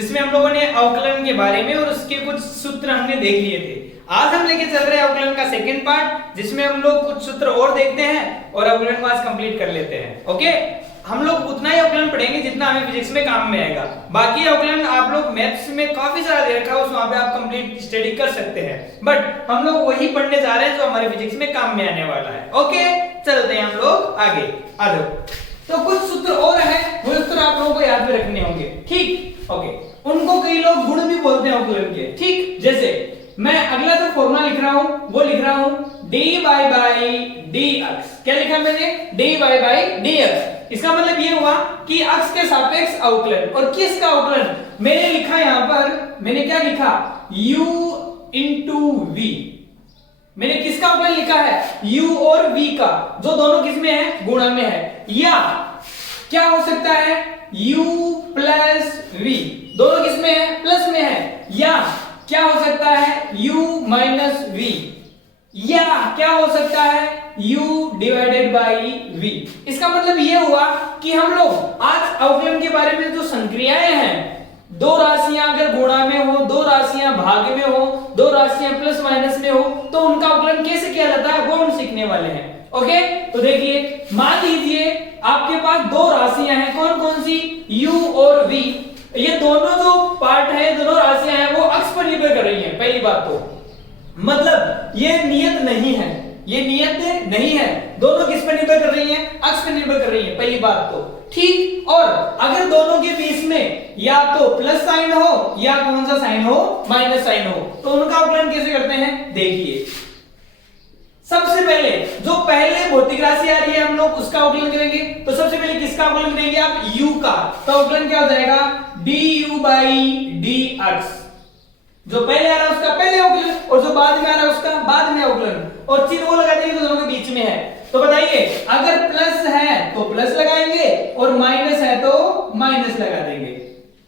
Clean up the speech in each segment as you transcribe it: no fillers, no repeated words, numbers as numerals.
जिसमें हम लोगों ने अवकलन के बारे में और उसके कुछ सूत्र हमने देख लिए थे। आज हम लेके चल रहे हैं अवकलन का सेकंड पार्ट, जिसमें हम लोग कुछ सूत्र और देखते हैं और अवकलन को आज कंप्लीट कर लेते हैं। ओके, हम लोग उतना ही अवकलन पढ़ेंगे जितना हमें फिजिक्स में काम में आएगा। बाकी अवकलन आप लोग मैथ्स में काफी सारा दे रखा है, वहां पे आप कंप्लीट स्टडी कर सकते हैं, बट हम लोग वही पढ़ने जा रहे हैं जो हमारे फिजिक्स में काम में आने वाला है। ओके, चलते हैं हम लोग आगे। आ जाओ। तो कुछ सूत्र और है, वो सूत्र आप लोगों को याद में रखने होंगे। ठीक, ओके। उनको कई लोग गुण भी बोलते हैं अवकलन के। ठीक, जैसे मैं अगला जो फॉर्मूला लिख रहा हूं वो लिख रहा हूं dy by dx। क्या लिखा मैंने? dy by dx। इसका मतलब ये हुआ कि अक्ष के सापेक्ष अवकलन। और किसका अवकलन? मैंने लिखा यहां पर, मैंने क्या लिखा? u into v। मैंने किसका अवकलन लिखा है? u और v का, जो दोनों किस में है? गुणा में है। या क्या हो सकता है? u प्लस v, दोनों किस में है? प्लस में है। या क्या हो सकता है? u minus v। या क्या हो सकता है? u divided by v। इसका मतलब ये हुआ कि हम लोग आज अवकलन के बारे में जो संक्रियाएं हैं, दो राशियां अगर गुणा में हो, दो राशियां भाग में हो, दो राशियां प्लस माइनस में हो, तो उनका अवकलन कैसे किया जाता है वो हम सीखने वाले हैं। ओके, तो देखिए, मान लीजिए आपके पास दो राशियां हैं। कौन कौन सी? u और v। ये दोनों जो पार्ट है, दोनों राशियां हैं, वो अक्ष पर निर्भर कर रही हैं। पहली बात तो मतलब ये नियत नहीं है, ये नियत नहीं है। दोनों किस पर निर्भर कर रही हैं? अक्ष पर निर्भर कर रही हैं। पहली बात तो ठीक। और अगर दोनों के बीच में या तो प्लस साइन हो या कौन सा साइन हो? माइनस साइन हो, तो उनका अवकलन कैसे करते हैं? देखिए, सबसे पहले जो पहले भौतिक राशि आ रही है हम लोग उसका अवकलन करेंगे। तो सबसे पहले किसका अवकलन करेंगे आप? u का। तो अवकलन क्या हो जाएगा? du by dx। जो पहले आ रहा है उसका पहले अवकलन, और जो बाद में आ रहा है उसका बाद में अवकलन। और चिन्ह वो लगा देंगे तो दोनों के बीच में है। तो बताइए, अगर प्लस है तो प्लस लगाएंगे और माइनस है तो माइनस लगा देंगे।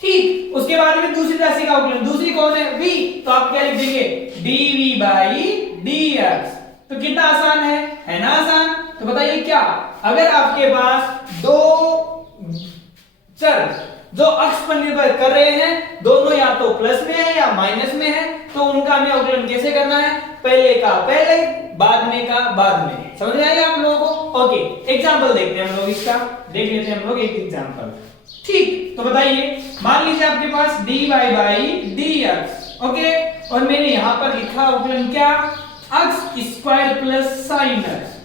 ठीक, उसके बाद में दूसरी राशि का अवकलन, दूसरी कौन है? v। तो आप क्या लिख देंगे? dv by dx। तो कितना आसान है ना? आसान। तो बताइए क्या, अगर आपके पास दो चर जो अक्ष पर निर्भर कर रहे हैं, दोनों या तो प्लस में है या माइनस में है, तो उनका हमें अवकलन कैसे करना है? पहले का पहले, बाद में का बाद में। समझ में आएगा आप लोगों को? ओके, एग्जांपल देखते हैं हम लोग, इसका देख लेते हैं हम लोग एक एग्जांपल। ठीक, तो बताइए, मान लीजिए आपके पास dy by dx। ओके, और मैंने यहां पर लिखा अवकलन क्या? अक्ष स्क्वायर प्लस साइन एक्स।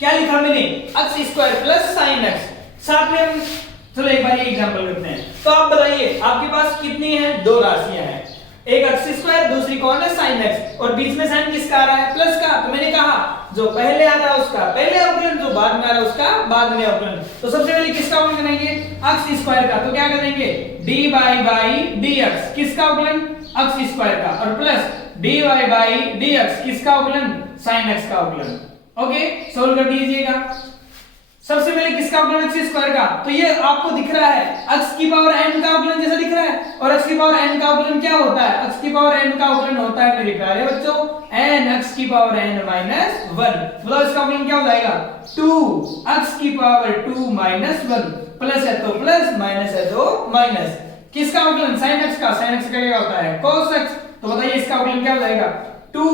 क्या लिखा मैंने? अक्ष स्क्वायर प्लस साइन एक्स। साथ में हम चलो एक बार ये एग्जांपल करते हैं। तो आप बताइए, आपके पास कितनी है? दो राशियां हैं, एक अक्ष स्क्वायर, दूसरी कौन है? Sine x. और बीच में साइन किसका आ रहा है? प्लस का। तो मैंने कहा जो पहले आ रहा है उसका पहले अवकलन, जो बाद में आ रहा है उसका बाद में अवकलन। तो सबसे पहले किसका अवकलन करेंगे? अक्ष स्क्वायर का। तो क्या करेंगे? dy by dx। किसका अवकलन? अक्ष स्क्वायर का। और प्लस dy by dx किसका अवकलन? sin x का अवकलन। ओके, सोल्व कर दीजिएगा। सबसे पहले किसका अवकलन? अक्ष स्क्वायर का। तो ये आपको दिख रहा है x की पावर n का अवकलन जैसा दिख रहा है। और x की पावर n का अवकलन क्या होता है? x की पावर n का अवकलन होता है मेरे प्यारे बच्चों n x की पावर n माइनस 1। मतलब इसका अवकलन क्या हो जाएगा? 2 x की पावर 2 माइनस 1। प्लस है तो प्लस, माइनस है तो माइनस। किसका अवकलन? sin x का। sin x का क्या होता है? cos x। तो बताइए इसका अवकलन क्या हो जाएगा? 2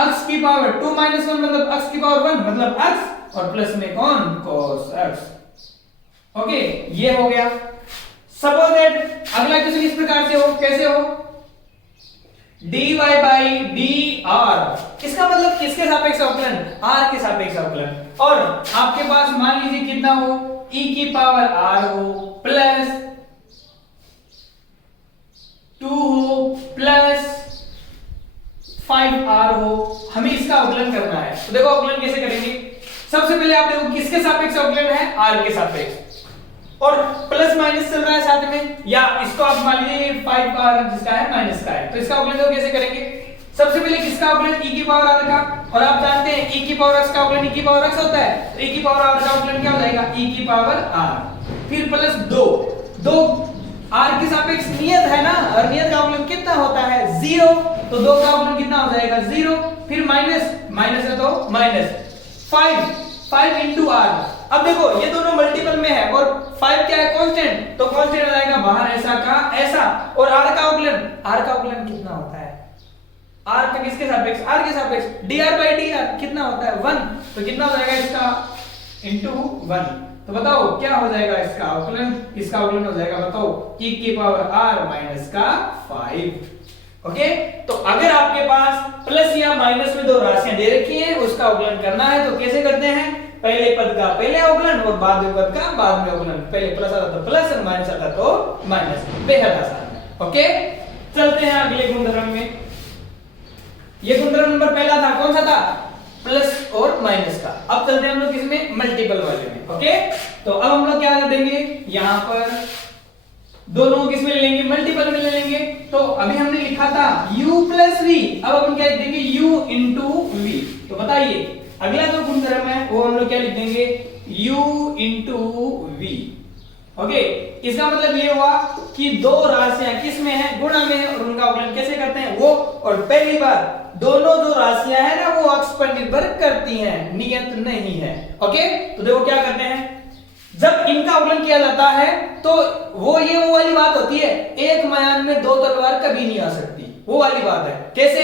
x की पावर 2 माइनस 1 मतलब x की पावर 1 मतलब x, और प्लस में कौन? cos x। ओके, ये हो गया। सपोज दैट अगला क्वेश्चन इस प्रकार से हो, कैसे हो? dy by dr। इसका मतलब किसके सापेक्ष अवकलन? r के सापेक्ष अवकलन। और आपके पास मान लीजिए कितना हो? e की पावर r हो प्लस 2 हो प्लस 5r हो। हमें इसका अवकलन करना है। तो देखो अवकलन कैसे करेंगे। सबसे पहले आप देखो किसके सापेक्ष अवकलन है? r के सापेक्ष। और प्लस माइनस चल रहा है साथ में, या इसको आप मान लीजिए 5r जिसका है माइनस का है। तो इसका अवकलन तो कैसे करेंगे? सबसे पहले किसका अवकलन? e की पावर r का। और आप जानते हैं e की पावर x का अवकलन e की पावर x होता है। तो e की पावर r का अवकलन क्या हो जाएगा? e की पावर r। फिर प्लस 2 r के सापेक्ष नियत है ना, और नियत का अवकलन कितना होता है? 0। तो 2 का अवकलन कितना हो जाएगा? 0। फिर माइनस है तो माइनस 5 into r। अब देखो ये दोनों मल्टीपल में है और 5 क्या है कांस्टेंट, तो कांस्टेंट आ जाएगा बाहर ऐसा का ऐसा। और r का अवकलन कितना होता है, r का किसके सापेक्ष, r के सापेक्ष, dr/dr कितना होता है 1, तो कितना हो जाएगा इसका into 1। तो बताओ क्या हो जाएगा इसका अवकलन हो जाएगा बताओ e की पावर r माइनस का 5। ओके, तो अगर आपके पास प्लस या माइनस में दो राशियां दे रखी हैं, उसका अवकलन करना है तो कैसे करते हैं, पहले पद का पहले अवकलन और बाद में पद का बाद में अवकलन। पहले प्लस आता तो प्लस और माइनस आता तो माइनस, बेहद आसान है। ओके, चलते हैं अगले गुणधर्म में। ये गुणधर्म नंबर पहला था, कौन सा था, प्लस और माइनस का। अब चलते हैं हम लोग किसमें, मल्टीपल वाले में। ओके, तो अब हम लोग क्या कर देंगे, यहां पर दोनों किसमें ले लेंगे, मल्टीपल में ले लेंगे। तो अभी हमने लिखा था u प्लस v, अब हम क्या लिख देंगे u इंटू v। तो बताइए अगला जो गुणधर्म है वो हम लोग क्या लिख देंगे, u इंटू v। ओके, इसका मतलब ये हुआ कि दो राशियां किसमें है, गुणा में है, और उनका अवकलन कैसे करते हैं वो। और पहली बार दोनों जो राशियां है ना वो अक्ष पर निर्भर करती हैं, नियत नहीं है। ओके, तो देखो क्या करते हैं, जब इनका अवकलन किया जाता है तो वो वाली बात होती है, एक म्यान में दो तलवार कभी नहीं आ सकती, वो वाली बात है। कैसे,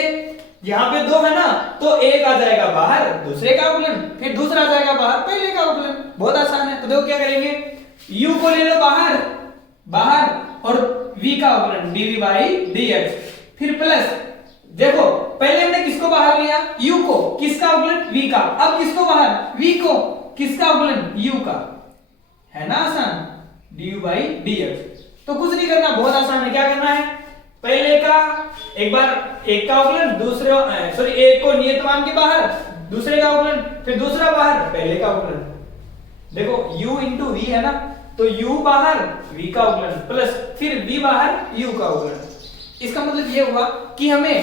यहाँ पे दो है ना, तो एक आ जाएगा बाहर दूसरे का अवकलन, फिर दूसरा आ जाएगा बाहर पहले का अवकलन, बहुत आसान है। तो देखो क्या करेंगे, u को ले लो बाहर और v का अवकलन dv/dx, फिर प्लस, देखो पहले हमने किसको बाहर लिया, u को, किसका अवकलन v का, अब किसको बाहर, v को, किसका अवकलन u का, है ना आसान, du/dx। तो कुछ नहीं करना, बहुत आसान है। क्या करना है, पहले का एक बार एक का अवकलन, एक को नियत मान के बाहर दूसरे का अवकलन, फिर दूसरा बाहर पहले का अवकलन। देखो u इंटू v है ना, तो u बाहर v का अवकलन प्लस फिर v बाहर u का अवकलन। इसका मतलब ये हुआ कि हमें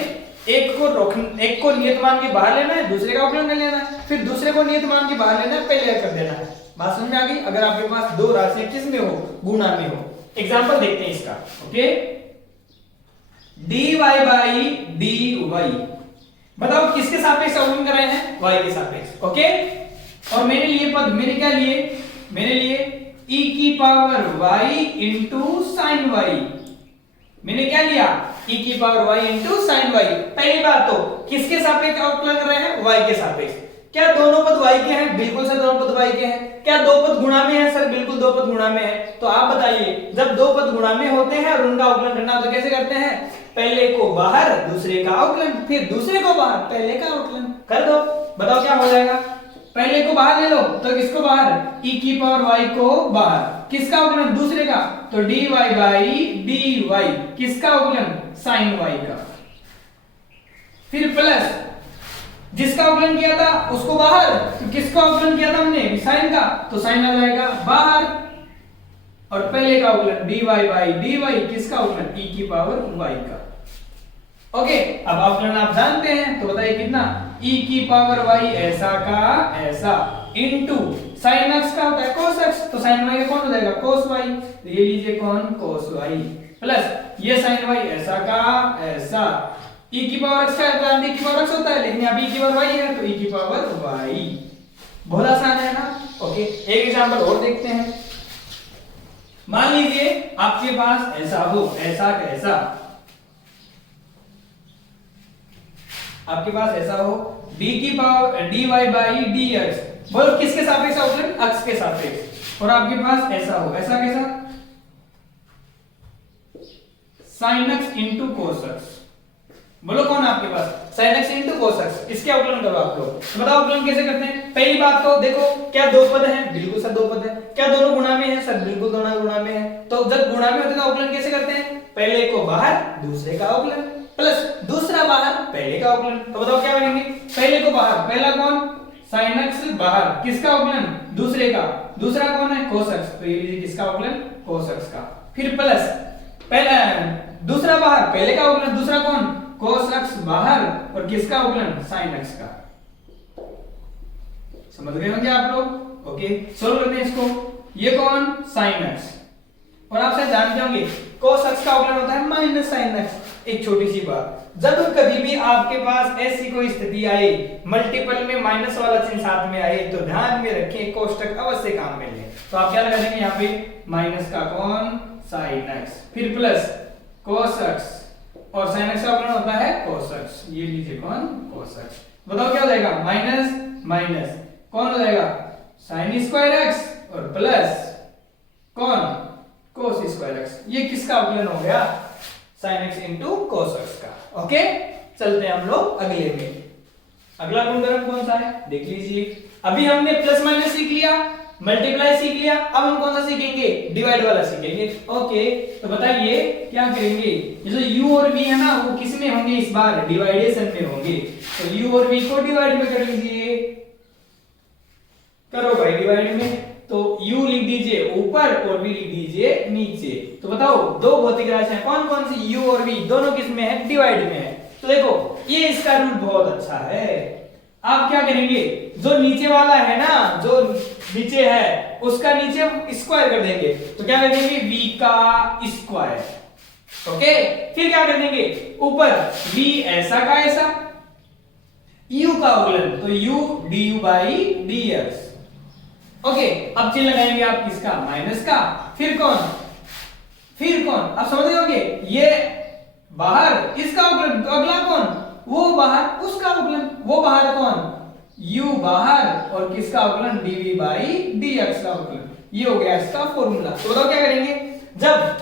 एक को नियत मान के बाहर लेना है, दूसरे का अवकलन कर लेना है, फिर दूसरे को नियत मान के बाहर लेना है, पहले कर देना है। बात समझ में आ गई। अगर आपके पास दो राशियां किस में हो, गुणा में हो। एग्जांपल देखते हैं इसका। ओके, dy/dy, बताओ किसके सापेक्ष अवकलन कर रहे हैं, y के सापेक्ष। ओके, और मैंने लिए पद, मैंने लिए e की power y into sine y। मैंने क्या लिया, e की power y into sine y। पहली बात तो किसके सापेक्ष अवकलन कर रहे हैं, y के सापेक्ष। क्या दोनों पद y के हैं, बिल्कुल सर दोनों पद y के हैं। क्या दो पद गुणा में है, सर बिल्कुल दो पद गुणा में है। तो आप बताइए, जब दो पद गुणा में होते हैं और उनका अवकलन करना तो कैसे करते हैं, पहले को बाहर दूसरे का अवकलन, फिर दूसरे को बाहर पहले का अवकलन कर दो। बताओ क्या हो जाएगा, पहले को बाहर ले लो तो किसको बाहर, e की पावर y को बाहर, किसका अवकलन, दूसरे का, तो dy/dy, किसका अवकलन, sin y का, फिर प्लस जिसका अवकलन किया था उसको बाहर, तो किसको अवकलन किया था हमने, साइन का, तो साइन आ जाएगा बाहर, और पहले का अवकलन dy/dy, किसका अवकलन, e की पावर y का। ओके, अब अवकलन आप जानते हैं, तो बताइए कितना, e की पावर y ऐसा का ऐसा इंटू साइन x का होता है cos x, तो साइन y का कौन हो जाएगा, cos y, तो ये लीजिए कौन, cos y, प्लस ये साइन y ऐसा का ऐसा, e की पावर x का e की पावर x होता है, लेकिन यहाँ e की पावर y है तो e की पावर y। बहुत आसान है ना। ओके, एक एग्जांपल और देखते हैं। मान लीजिए आपके पास ऐसा हो, ऐसा कैसा, आपके पास ऐसा हो d की पावर dy/dx, बोलो किसके सापेक्ष अवकलन, अक्ष के सापेक्ष, और आपके पास ऐसा हो, ऐसा कैसा, sin x into cos x। बोलो कौन आपके पास, sin x into cos x, इसके अवकलन करो आप लोग। तो बताओ अवकलन कैसे करते हैं। पहली बात तो देखो, क्या दो पद हैं, बिल्कुल सर दो पद हैं। क्या दोनों गुणा में है, सर बिल्कुल दोनों गुणा में है। तो जब गुणा में होते तो अवकलन कैसे करते हैं, पहले को बाहर दूसरे का अवकलन प्लस दूसरा बाहर पहले का अवकलन। तो बताओ क्या बनेंगे, पहले को बाहर, पहला कौन, sin x बाहर, किसका अवकलन, दूसरे का, दूसरा कौन है, cos x, तो ये लीजिए किसका अवकलन, cos x का, फिर प्लस पहला दूसरा बाहर पहले का अवकलन, दूसरा कौन, cos x बाहर, और किसका अवकलन, sin x का। समझ गए होंगे आप लोग। ओके, सोल्व करते हैं इसको। ये कौन, sin x, और आप शायद जानते होंगे cos x का अवकलन होता है माइनस sin x, एक छोटी सी बात, जब कभी भी आपके पास ऐसी कोई स्थिति आए मल्टीपल में माइनस वाला चिन्ह साथ में आए तो ध्यान में रखें कोष्टक अवश्य काम में लें। तो आप क्या लगा देंगे यहाँ पे माइनस का कौन sin x, फिर प्लस cos x, और sin x का अपना होता है cos x, ये लीजिए कौन cos x। बताओ क्या हो जाएगा माइनस माइनस कौन हो जाएगा sin स्क्वायर x और प्लस कौन cos स्क्वायर x। ये किसका अवकलन हो गया sin x into cos x का। ओके चलते हैं हम लोग अगले में। अगला गुणधर्म कौन सा है देख लीजिए। अभी हमने प्लस माइनस सीख लिया, मल्टीप्लाई सीख लिया, अब हम कौन सा सीखेंगे डिवाइड वाला सीखेंगे। ओके तो बताइए क्या करेंगे, ये जो u और v है ना वो किस में होंगे इस बार डिवाइडेशन में होंगे। तो u और v को डिवाइड में कर लीजिए, करो भाई डिवाइड में। तो u लिख दीजिए ऊपर और v लिख दीजिए नीचे। तो बताओ दो भौतिक राशियां कौन कौन सी u और v दोनों किस में है डिवाइड में है। तो देखो ये इसका रूल बहुत अच्छा है। आप क्या करेंगे जो नीचे वाला है ना जो नीचे है उसका नीचे स्क्वायर कर देंगे। तो क्या कर देंगे v का स्क्वायर। ओके फिर क्या कर देंगे ऊपर v ऐसा का ऐसा u का अवकलन तो u du by dx। Okay अब चिन्ह लगाएंगे आप किसका माइनस का, फिर कौन अब समझ गए होंगे ये बाहर इसका अवकलन, तो अगला कौन वो बाहर उसका अवकलन, वो बाहर कौन u बाहर और किसका अवकलन dv by dx का अवकलन। ये हो गया इसका फॉर्मूला। तो बताओ क्या करेंगे जब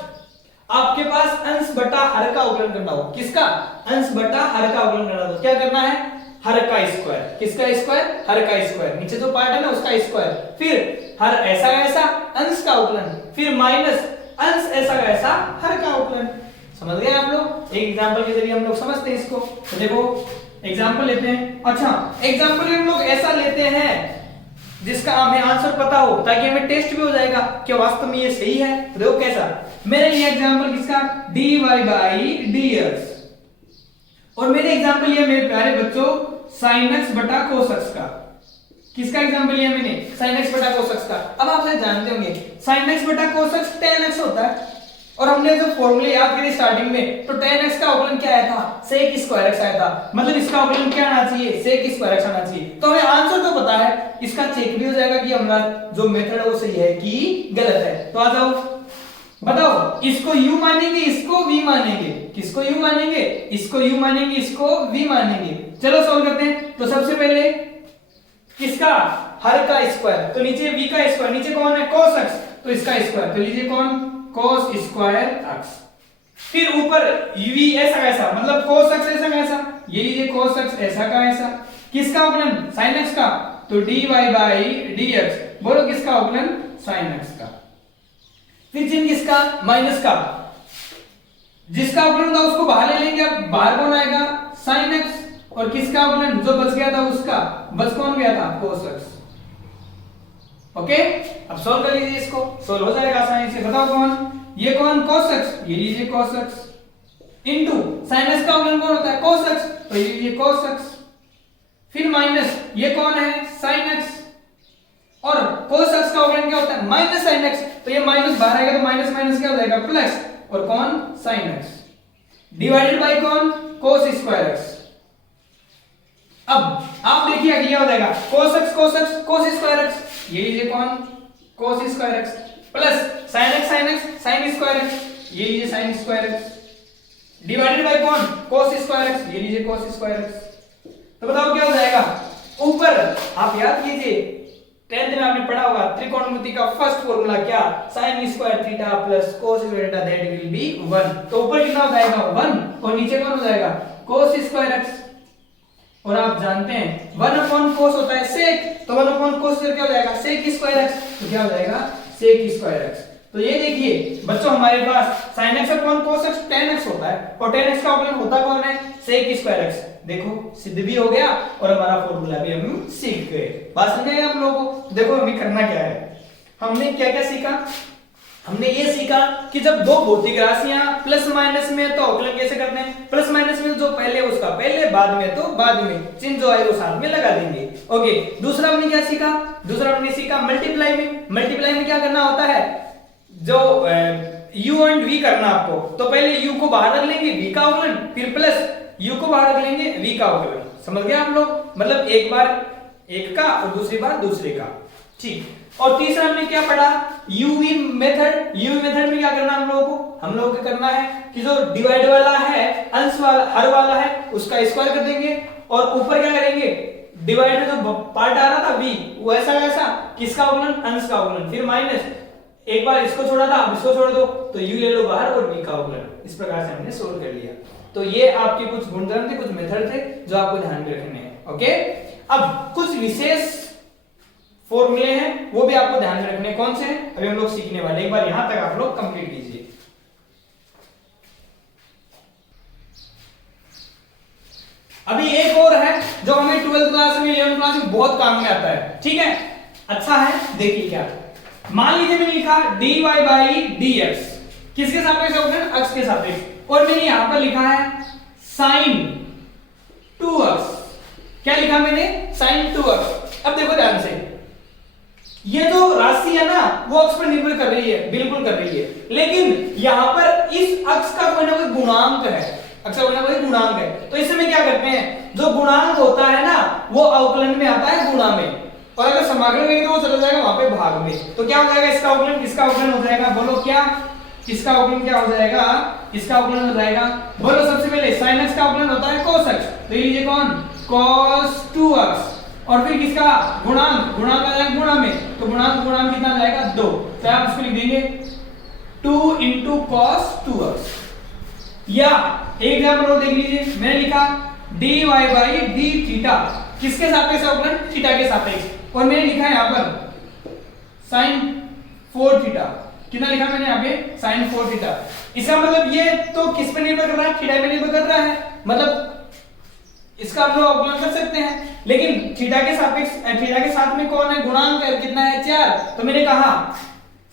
आपके पास अंश बटा हर का अवकलन करना हो, किसका अंश बटा हर का अवकलन करना हो, क्या करना है हर का स्क्वायर। किसका स्क्वायर हर का स्क्वायर, नीचे जो पार्ट है ना उसका स्क्वायर, फिर हर ऐसा ऐसा अंश का अवकलन, फिर माइनस अंश ऐसा ऐसा हर का अवकलन। समझ गए आप लोग। एक एग्जांपल के जरिए हम लोग समझते हैं इसको। तो देखो एग्जांपल लेते हैं। अच्छा एग्जांपल हम लोग ऐसा लेते हैं जिसका हमें आंसर पता हो ताकि हमें टेस्ट भी हो जाएगा कि वास्तव में ये सही है। तो देखो कैसा मेरे लिए एग्जांपल किसका dy by dx, और मेरे एग्जांपल लिया मेरे प्यारे बच्चों sin x बटा cos x का। किसका एग्जांपल लिया मैंने sin x बटा cos x का। अब आप शायद जानते होंगे sin x बटा cos x tan x होता है, और हमने जो फॉर्मूले याद किए स्टार्टिंग में तो tan x का अवकलन क्या आया था sec स्क्वायर x आया था, मतलब इसका अवकलन क्या आना चाहिए sec स्क्वायर x आना चाहिए। तो हमें आंसर तो पता है, इसका चेक भी हो जाएगा कि हमारा जो मेथड है वो सही है कि गलत है। तो आ जाओ बताओ इसको u मानेंगे इसको v मानेंगे, किसको u मानेंगे इसको u मानेंगे इसको v मानेंगे। चलो सॉल्व करते हैं। तो सबसे पहले किसका हर का स्क्वायर, तो नीचे v का स्क्वायर, नीचे कौन है cos x तो इसका स्क्वायर, तो लीजिए कौन cos स्क्वायर x, फिर ऊपर v ऐसा कैसा मतलब cos x ऐसा कैसा, ये लीजिए cos x ऐसा का ऐसा, किसका अवकलन sin x का तो dy by dx, बोलो किसका अवकलन sin x का, फिर चिन्ह किसका माइनस का, जिसका अवकलन था उसको बाहर ले लेंगे। अब बाहर कौन आएगा sin x, और किसका अवकलन जो बच गया था उसका बच कौन गया था cos x। ओके अब सॉल्व कर लीजिए, इसको सॉल्व हो जाएगा आसानी से। बताओ कौन ये कौन cos x, ये लीजिए cos x into sin x का अवकलन कौन होता है cos x तो ये लीजिए cos x, फिर माइनस ये कौन है sin x, और cos x का अवकलन क्या होता है माइनस sin x, तो ये माइनस बाहर आएगा तो माइनस माइनस क्या हो जाएगा प्लस, और कौन sin x डिवाइडेड बाय कौन cos स्क्वायर x। अब आप देखिए क्या हो जाएगा cos x cos square x, ये लीजिए कौन cos square x plus sin x sin square x, ये लीजिए sin square x divided by कौन cos स्क्वायर x, ये लीजिए cos स्क्वायर x। तो बताओ क्या हो जाएगा ऊपर आप याद कीजिए 10th में आपने पढ़ा होगा त्रिकोणमिति का फर्स्ट फॉर्मूला क्या sin square theta plus cos square theta that will be 1। तो ऊपर कितना हो जाएगा 1 और नीचे कौन हो जाएगा cos स्क्वायर x, और आप जानते हैं 1 अपॉन cos होता है sec, तो 1 अपॉन cos क्या हो जाएगा sec स्क्वायर x, तो क्या हो जाएगा sec स्क्वायर x। तो ये देखिए बच्चों हमारे पास sin x upon cos x tan x होता है, और tan x का अवकलन होता कौन है sec स्क्वायर x। देखो सिद्ध भी हो गया और हमारा फॉर्मूला भी हम सीख गए। बात समझ गए आप लोगों को। देखो हमें करना क्या है, हमने क्या क्या सीखा, हमने ये सीखा कि जब दो भौतिक राशियां प्लस माइनस में तो अवकलन कैसे करते हैं, प्लस माइनस में जो पहले उसका पहले बाद में तो बाद में, चिन्ह जो है वो साथ में लगा देंगे। ओके दूसरा हमने क्या सीखा, दूसरा हमने सीखा मल्टीप्लाई में। मल्टीप्लाई में क्या करना होता है जो u एंड v करना आपको, तो पहले u को बाहर रख लेंगे v का अवकलन, फिर प्लस u को बाहर रख लेंगे v का अवकलन। समझ गए आप लोग? मतलब एक बार एक का और दूसरी बार दूसरे का। ठीक। और तीसरा हमने क्या पढ़ा? UV method. यूवी मेथड में क्या करना हम लोगों को? हम लोगों को करना है कि जो डिवाइड वाला है, अंश वाला, हर वाला है, उसका स्क्वायर कर देंगे और ऊपर क्या करेंगे? डिवाइड में जो पार्ट आ रहा था v, वो ऐसा कैसा? किसका अवकलन? अंश का अवकलन। फिर माइनस, एक बार इसको छोड़ा था, अब इसको छोड़ दो, तो u ले लो बाहर और v का अवकलन। इस प्रकार से हमने सोल्व कर लिया। तो ये आपके कुछ गुणधर्म थे, कुछ मेथड थे जो आपको ध्यान में रखने हैं। ओके, अब कुछ विशेष फॉर्मूले हैं, वो भी आपको ध्यान में रखने। कौन से हैं अभी हम लोग सीखने वाले। एक बार यहां तक आप लोग कंप्लीट कीजिए। अभी एक और है जो हमें 12th क्लास में, 11th क्लास में बहुत काम में आता है। ठीक है, अच्छा है, देखिए क्या। मान लीजिए मैंने लिखा dy बाई dx, किसके सापेक्ष अवकलन? अक्ष के सापेक्ष। और मैंने यहां पर लिखा है sin 2x। क्या लिखा मैंने? sin 2x। अब देखो ध्यान से, ये जो राशि है ना वो अक्ष पर निर्भर कर रही है, बिल्कुल कर रही है, लेकिन यहां पर इस अक्ष का कोई ना कोई गुणांक है, अक्ष का कोई ना कोई गुणांक है। तो इस समय क्या करते हैं, जो गुणांक होता है ना वो अवकलन में आता है गुणा में, और अगर समाकलन करेंगे तो वो चला जाएगा वहां पे भाग में। तो क्या हो जाएगा? इसका अवकलन किसका अवकलन हो जाएगा? बोलो क्या? इसका अवकलन क्या हो जाएगा? इसका अवकलन हो जाएगा, बोलो सबसे पहले sin x का अवकलन होता है cos x, तो ये लीजिए कौन? cos 2x। और फिर किसका गुणांक? गुणांक आ जाएगा गुणा में, तो गुणांक कितना जाएगा? 2। तो आप इसको लिख देंगे 2 into cos 2x। या एक एग्जांपल और देख लीजिए, मैंने लिखा dy बाई d थीटा, किसके सापेक्ष अवकलन? थीटा के सापेक्ष। और मैंने लिखा है यहां पर sin 4 थीटा। कितना लिखा मैंने यहाँ पे? sin 4 theta. इसका मतलब ये तो किस पे निर्भर कर रहा है? थीटा पे निर्भर कर रहा है, मतलब इसका हम लोग अवकलन कर सकते हैं, लेकिन थीटा के सापेक्ष, थीटा के साथ में कौन है? गुणांक है, कितना है? 4। तो मैंने कहा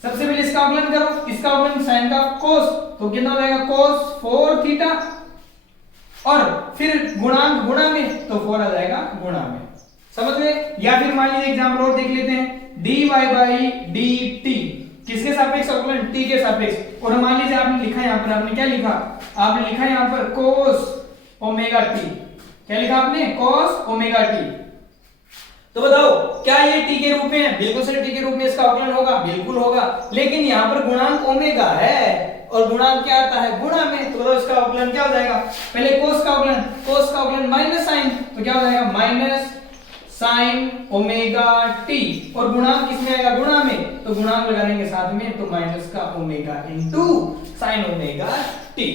सबसे पहले इसका अवकलन करो, इसका अवकलन sin का cos, तो कितना हो जाएगा? cos 4 थीटा, और फिर गुणांक गुणा में, तो 4 आ जाएगा गुणा में। समझ गए? या फिर मान लीजिए एग्जांपल और देख लेते हैं, dy बाई dt, किसके सापेक्ष अवकलन? t के सापेक्ष। और मान लीजिए आपने लिखा यहां पर, आपने क्या लिखा? आपने लिखा यहां पर cos ओमेगा t। क्या लिखा आपने? cos omega t। तो बताओ क्या ये t के रूप में है? बिल्कुल सही, t के रूप में इसका अवकलन होगा, बिल्कुल होगा, लेकिन यहां पर गुणांक ओमेगा है और गुणांक क्या आता है? गुणा में। तो बताओ इसका अवकलन क्या हो जाएगा? पहले cos का अवकलन माइनस sin, तो क्या हो जाएगा? माइनस sin ओमेगा t, और गुणांक किसमें आएगा? गुणा में, तो गुणांक लगाने के साथ में तो माइनस का omega into sin omega t।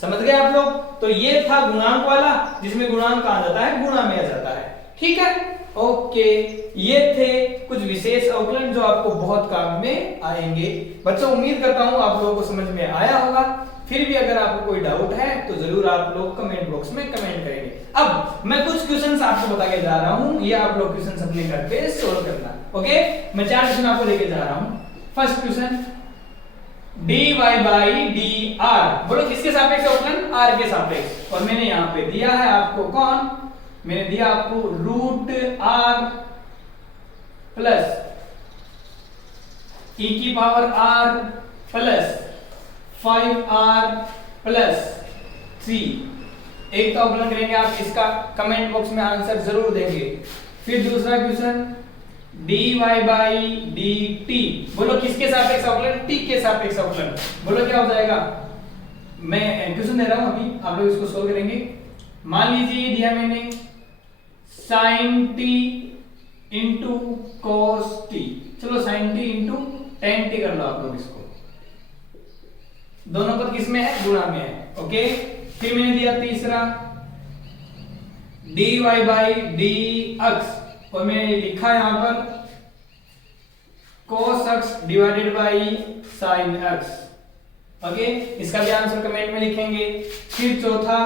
समझ गए आप लोग? तो ये था गुणांक वाला, जिसमें गुणांक आ जाता है गुणा में आ जाता है। ठीक है, ओके, ये थे कुछ विशेष अवकलन जो आपको बहुत काम में आएंगे। बच्चों उम्मीद करता हूं आप लोगों को समझ में आया होगा। फिर भी अगर आपको कोई डाउट है तो जरूर आप लोग कमेंट बॉक्स में कमेंट करेंगे। अब मैं कुछ क्वेश्चंस आपको बता के जा रहा हूं, ये आप लोग क्वेश्चंस अपने घर पे सोल्व करना। ओके, मैं 4 क्वेश्चन आपको लेके जा रहा हूं। First question, dy by dr, बोलो किसके सापेक्ष अवकलन? r के सापेक्ष। और मैंने यहां पे दिया है आपको कौन? मैंने दिया आपको रूट r प्लस e की power r plus 5r plus 3। एक तो अवकलन करेंगे आप, इसका कमेंट बॉक्स में आंसर जरूर देंगे। फिर दूसरा क्वेश्चन, dy बाई dt, बोलो किसके सापेक्ष अवकलन? t के सापेक्ष अवकलन। बोलो क्या हो जाएगा? मैं क्वेश्चन दे रहा हूं, अभी आप लोग इसको सोल्व करेंगे। मान लीजिए ये दिया मैंने sin t into cos t, चलो sin t into tan t कर लो आप लोग इसको, दोनों पद किसमें है? गुणा में है। ओके, फिर मैंने दिया तीसरा dy बाई dx, और मैंने लिखा यहां पर cos x divided by sin x। Okay, इसका भी आंसर कमेंट में लिखेंगे। फिर चौथा,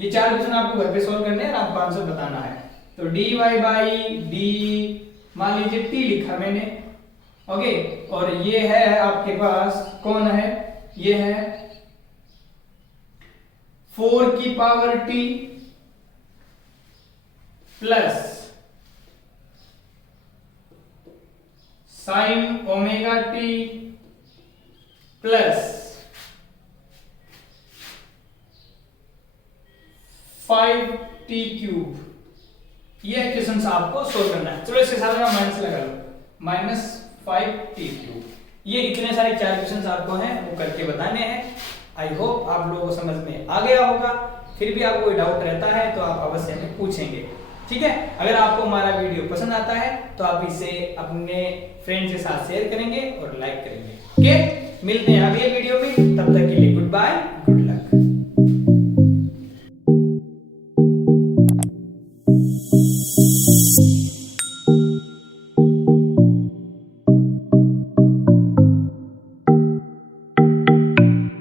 ये 4 क्वेश्चन आपको घर पे सोल्व करने हैं और आपको आंसर बताना है। तो dy बाई d, मान लीजिए t लिखा मैंने। ओके, और ये है आपके पास कौन है? ये है 4 की power t plus sin omega t plus 5t³ ये क्वेश्चन आपको सोल्व करना है। चलो इसके साथ में माइनस लगा लो, -5t³। ये इतने सारे 4 क्वेश्चन आपको हैं वो करके बताने हैं। आई होप आप लोगों को समझ में आ गया होगा। फिर भी आपको कोई डाउट रहता है तो आप अवश्य हमें पूछेंगे, ठीक है। अगर आपको हमारा वीडियो पसंद आता है तो आप इसे अपने फ्रेंड्स के साथ शेयर करेंगे और लाइक करेंगे। ओके, मिलते हैं अगले वीडियो में, तब तक के लिए गुड बाय।